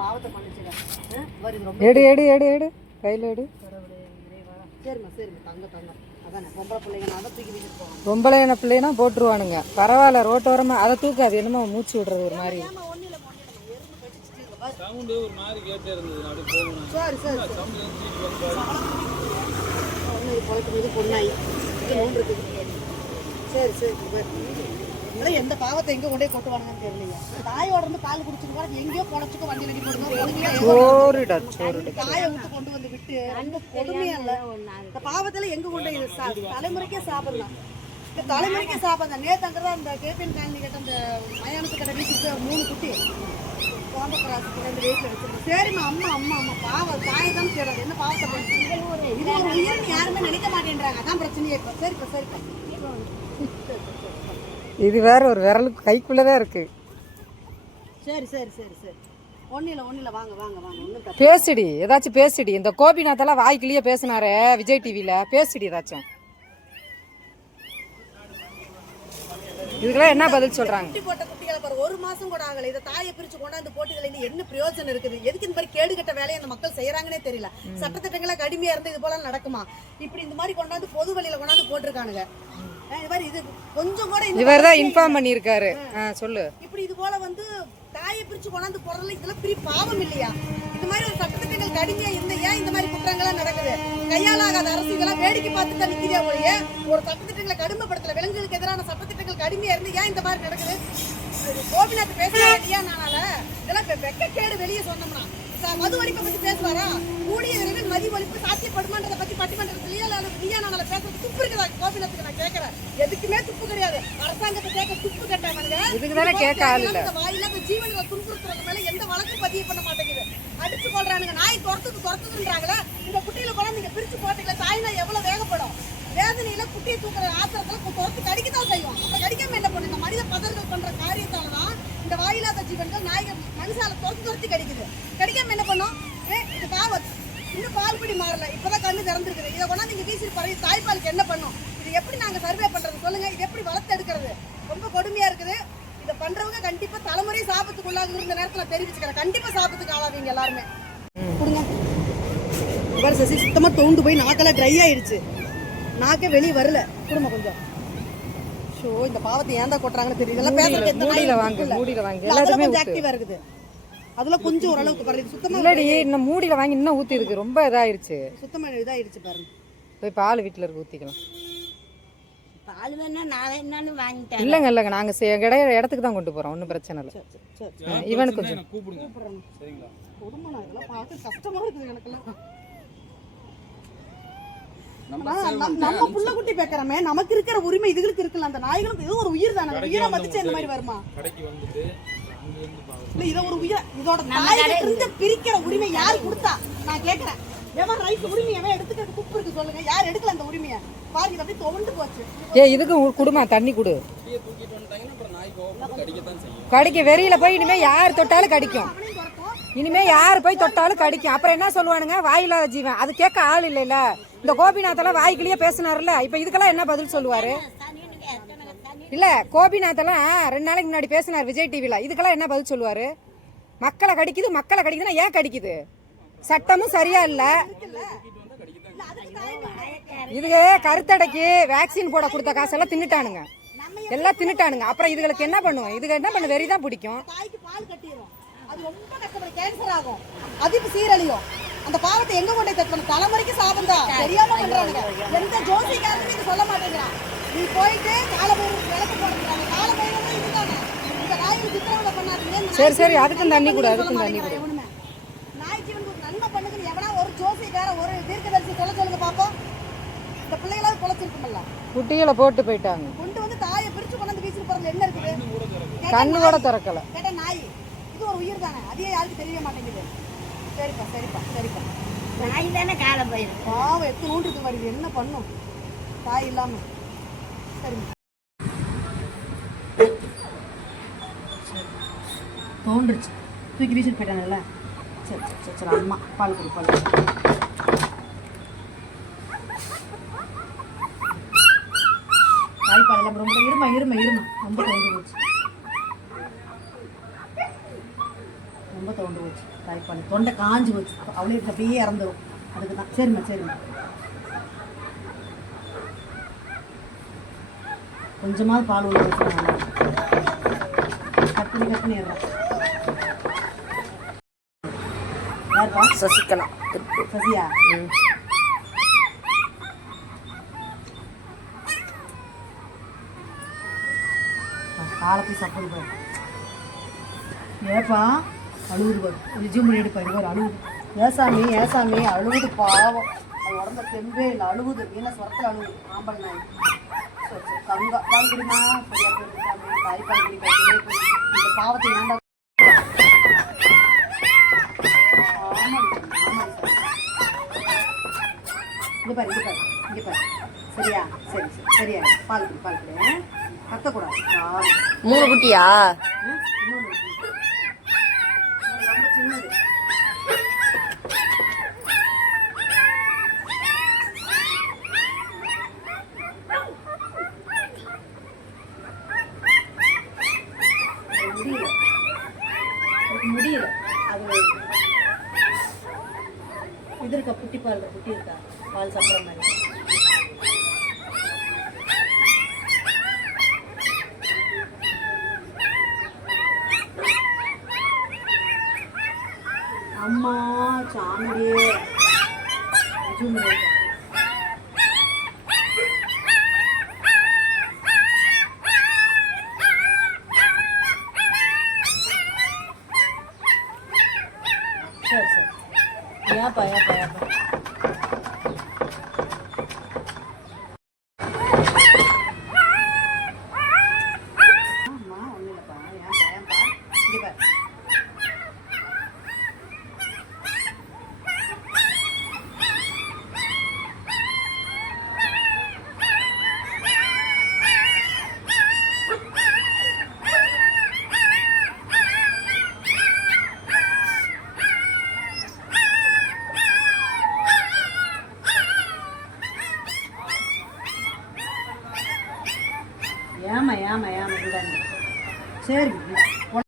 பாவத்தை பண்ணிச்சுங்க. எடு எடு எடு எடு. கையில் எடு. சரிம்மா சரிம்மா தங்க தங்க. அதானே பொம்பளை பொம்பளையான பிள்ளைனா போட்டுருவானுங்க. பரவாயில்ல ரோட்டோரமாக அதை தூக்காது என்னமோ மூச்சு விடுறது ஒரு மாதிரி. சவுண்டு ஒரு மாதிரி கேட்டே இருந்தது. போகணும். பொண்ணாயி. சரி சரி சரி. இதெல்லாம் எந்த பாவத்தை எங்க கொண்டே கொட்டுவானுங்கன்னு தெரியலையா. தாயோட இருந்து பால் குடிச்சிட்டு கூட எங்கேயோ பொழைச்சுக்கோ வண்டி வண்டி போடுங்க தாயை விட்டு கொண்டு வந்து விட்டு ரொம்ப கொடுமையா இல்ல. இந்த பாவத்துல எங்க கொண்டு இது தலைமுறைக்கே சாப்பிடலாம் இந்த தலைமுறைக்கே சாப்பிடலாம் நேத்து அங்கதான் அந்த கேபிஎன் காலனி கிட்ட அந்த மயானத்து கடை வீட்டுக்கு மூணு குட்டி கூட இந்த வீட்டில் வச்சிருக்கோம் சரிம்மா அம்மா அம்மா அம்மா. பாவம். தாயை தான் தேடாது என்ன பாவத்தை இது ஒரு உயிர்னு யாருமே நினைக்க மாட்டேன்றாங்க. அதான் பிரச்சனையே இப்போ. சரிப்பா சரிப்பா. இது வேற ஒரு விரலுக்கு கைக்குள்ளே தான் இருக்கு. சரி சரி சரி சரி. பேசுடி ஏதாச்சும் பேசுடி. இந்த கோபிநாத்தெல்லாம் வாய்க்கிலேயே பேசினாரே விஜய் டிவியில் பேசுடி ஏதாச்சும். இதுக்கெல்லாம் என்ன பதில் சொல்றாங்க? குட்டி போட்ட குட்டிகளை பாரு ஒரு மாசம் கூட ஆகல. இதை தாயை பிரிச்சு கொண்டாந்து போட்டிகள் என்ன பிரயோஜனம் இருக்குது? எதுக்கு இந்த மாதிரி கேடு கட்ட வேலையை அந்த மக்கள் செய்யறாங்கன்னே தெரியல. சட்டத்திட்டங்களா கடுமையா இருந்து இது போல நடக்குமா? இப்படி இந்த மாதிரி கொண்டாந்து பொது வழியில கொண்டாந்து போட்டிருக்கானுங்க. இது கொஞ்சம் கூட இவர் தான் இன்ஃபார்ம் பண்ணியிருக்காரு. சொல்லு. இப்படி இது போல வந்து தாயை பிரிச்சு கொண்டாந்து போடுறதுல இதெல்லாம் பெரிய பாவம் இல்லையா? இந்த மாதிரி ஒரு சட்டத்திட்டங்கள் கடுமையா இருந்த ஏன் இந்த மாதிரி குற்றங்கள்லாம் நடக்குது? கையாலாகாத அரசு இதெல்லாம் வேடிக்கை பார்த்து தான் நிக்கிறே ஒழிய ஒரு சட்டத்திட்டங்களை கடுமைப்படுத்தல. விலங்குகளுக்கு எதிரான சட்டத்திட்டங்கள் கடுமையா இருந்து ஏன் இந்த மாதிரி நடக்குது? கோபிநாத் பேசுறாரு இல்லையா நானால? இதெல்லாம் வெ- வெட்கக்கேடு வெளியே சொன்னோம்னா. மது ஒழிப்பை பத்தி பேசுவாரா? கூடிய விரைவில் மது ஒழிப்பு சாத்தியப்படுமான்றத பத்தி பட்டிமன்றத்திலேயே நீயா நானால பேசுறது துப்பு இருக்குதா கோபிநாத்துக்கு நான் கேட்கறேன் எதுக்குமே துப்பு கிடையாது. அரசாங்கத்தை கேட்க துப்பு கட்டாமனுங்க இதுக்கு தானே கேட்க ஆள் இல்ல. வாயில ஜீவன்களை துன்புறுத்துறது மேல எந்த வழக்கும் பதிவு பண்ண மாட்டேங்குது. அடிச்சு கொள்றானுங்க. நாய் துரத்துக்கு துரத்துக்குன்றாங்களே இந்த குட்டியில கூட நீங்க பிரிச்சு போட்டீங்களா தாய் நாய் எவ்வளவு வேகப்படும்? வேதனையில குட்டியை தூக்குற ஆத்திரத்துல துரத்து கடிக்கத்தான் செய்யும். அப்ப கடிக்காம என்ன பண்ணும்? இந்த மனித பதர்கள் பண்ற காரியத்தால தான் இந்த வாயில்லாத ஜீவன்கள் நாய்கள் மனுஷால துரத்து துரத்தி கடிக்குது கடிக்காம என்ன பண்ணும் ஏ, இது பாவத் பால்படி மாறல? இப்பதான் கண்ணு திறந்துருக்குது. இதை கொண்டாந்து நீங்க வீசி பாருங்க தாய்ப்பாலுக்கு என்ன பண்ணும்? இது எப்படி நாங்க சர்வே பண்றது? சொல்லுங்க. இது எப்படி வளர்த்து எடுக்கிறது? ரொம்ப கொடுமையா இருக்குது. இதை பண்றவங்க கண்டிப்பா தலைமுறை சாபத்துக்கு உள்ளாகுது இந்த நேரத்துல நான் தெரிவிச்சுக்கிறேன். கண்டிப்பா சாபத்துக்கு ஆளாவீங்க எல்லாருமே. கொடுங்க. இவர் சசி சுத்தமா தோண்டு போய் நாக்கெல்லாம் ட்ரை ஆயிடுச்சு. நாக்கே வெளியே வரல. குடும்பம் கொஞ்சம். ஷோ இந்த பாவத்தை ஏன் தான் கொட்டுறாங்கன்னு தெரியல எந்த மூடியில வாங்கு. மூடியில வாங்கு. இல்ல, அதெல்லாம் எல்லாருமே கொஞ்சம் ஆக்டிவா இருக்குது. அதெல்லாம் கொஞ்சம் ஓரளவுக்கு பரவாயில்ல. சுத்தமா இல்லடி இன்னும் மூடியில வாங்கி இன்னும் ஊத்தி இருக்கு ரொம்ப இதாயிருச்சு. சுத்தமா இதாயிடுச்சு பாருங்க. போய் பால் வீட்டில் இருக்க ஊற்றிக்கலாம் பால் வேணா நாளை என்னாலும் வாங்கிட்டேன். இல்லைங்க இல்லைங்க. நாங்கள் கிடை இடத்துக்கு தான் கொண்டு போகிறோம் ஒன்றும் பிரச்சனை இல்லை. சரி, சரி, சரி. இவனுக்கு கொஞ்சம். கூப்பிடுங்க. சரிங்களா? குடும்பம் நான் இதெல்லாம் பார்க்க கஷ்டமா இருக்குது எனக்கெல்லாம். நம்ம புள்ள குட்டி பேக்கறமே நமக்கு இருக்கிற உரிமை இதுகளுக்கு இருக்குல்ல அந்த நாய்களும் இது ஒரு உயிர் தானே. உயிரை மதிச்சு இந்த மாதிரி வருமா? கடைக்கு வந்துட்டு இல்ல இத ஒரு உயிர் இதோட தாய்கிட்ட இருந்து பிரிக்கிற உரிமை யார் கொடுத்தா? நான் கேக்குறேன் எவன் ரைட் உரிமை எவன் எடுத்துக்கிட்டு குப்பு இருக்கு சொல்லுங்க. யார் எடுக்கல அந்த உரிமையை? பாருங்க இது அப்படியே துவண்டு போச்சு. ஏ இதுக்கு குடுமா தண்ணி கொடு. கடிக்க வெறியில போய் இனிமே யார் தொட்டாலும் கடிக்கும். இனிமே யார் போய் தொட்டாலும் கடிக்கும். அப்புறம் என்ன சொல்லுவானுங்க? வாயில்லாத ஜீவன். அது கேட்க ஆள் இல்லைல்ல. இந்த கோபிநாத்தெல்லாம் வாய்க்கிலேயே பேசினார்ல இப்போ இதுக்கெல்லாம் என்ன பதில் சொல்லுவாரு? இல்லை கோபிநாத்தெல்லாம் ரெண்டு நாளைக்கு முன்னாடி பேசினார் விஜய் டிவியில் இதுக்கெல்லாம் என்ன பதில் சொல்லுவார்? மக்களை கடிக்குது மக்களை கடிக்குதுன்னா ஏன் கடிக்குது? சட்டமும் சரியா இல்லை. இதுக்கு கருத்தடைக்கு வேக்சின் போட கொடுத்த காசெல்லாம் தின்னுட்டானுங்க. எல்லாம் தின்னுட்டானுங்க. அப்புறம் இதுகளுக்கு என்ன பண்ணுவோம்? இதுக்கு என்ன பண்ண வெறி தான் பிடிக்கும். அதுக்கு அது ரொம்ப கஷ்டப்படும். கேன்சர் ஆகும். சீரழியும். அந்த பாவத்தை எங்க கொண்டே தலைமுறைக்கு சாபம் தான். தெரியாம பண்றாங்க எந்த ஜோசிக்காரனும் இது சொல்ல மாட்டேங்கிறான். நீ போயிட்டு காலபைரவருக்கு விளக்கு போடுறாங்க காலபைரவரும் இதுதானே? இந்த நாய்க்கு சித்திரவதை பண்ணாதீங்க. சரி, சரி, அதுக்கும் தண்ணி கொடு, அதுக்கும் தண்ணி எவனுமே. நாய்க்கு வந்து ஒரு நன்மை பண்ணுங்கன்னு எவனா ஒரு ஜோசிக்கார ஒரு தீர்க்கதரிசி சொல்ல சொல்லுங்க பாப்போம். இந்த பிள்ளைகளாவது குலைச்சிருக்குமல்ல குட்டிகளை போட்டு போயிட்டாங்க. கொண்டு வந்து தாயை பிரிச்சு கொண்டு வந்து வீசிட்டு போறது என்ன இருக்குது? கண்ணு கூட திறக்கல. கேட்டா நாய் இது ஒரு உயிர் தானே? அதே யாருக்கும் தெரிய மாட்டேங்குது? சரிப்பா சரிப்பா சரிப்பா. நாய் தானே காலம் பாவம் எத்தனை நூற்றுக்கு வருது. என்ன பண்ணும்? தாய் இல்லாம. சரிம்மா தோன்றுச்சு. தூக்கி வீசிட்டு போயிட்டாங்கல்ல சரி சரி சரி சரி அம்மா பால் கொடு பால் கொடு. தாய்ப்பால் ரொம்ப இருமா இருமா இருமா. ரொம்ப குறைஞ்சு போச்சு. ரொம்ப ரொம்ப தோண்டு போச்சு தாய்ப்பால் தொண்டை காஞ்சு போச்சு. அவளே இருக்க அப்படியே இறந்துடும் அதுக்கு தான் சரிம்மா சரிம்மா. கொஞ்சமாவது பால் உள்ள வச்சுருவாங்க கட்டுனி கட்டுனி ஏறான் யாருப்பா சசிகலா சசியா? காலத்தையும் சப்பது பாரு ஏப்பா அழுகுது பாரு. விஜய் மணி எடுப்பா இது பாரு அழுகுது ஏசாமி ஏசாமி அழுகுது பாவம். அது உடம்ப தெம்பே இல்லை அழுகுது வீண சுரத்தில் அழுகுது ஆம்பல் நாய். கங்கா பால் குடிமா சரியா இந்த பாவத்தை ஏன்டா ஆமாடி பாரு பாரு பாரு சரியா சரி சரி சரியா பால் குடி பால் குடி கத்தக்கூடாது மூணு குட்டியா ரொம்ப சின்னது அது முடியல அதுக்கு முடியல அது இது இருக்கா புட்டி பால் புட்டி இருக்கா? பால் சாப்பிட்ற மாதிரி. அம்மா சாமியே அஜுமரே. சரி சரி ஏப்பா ஏப்பா ஏப்பா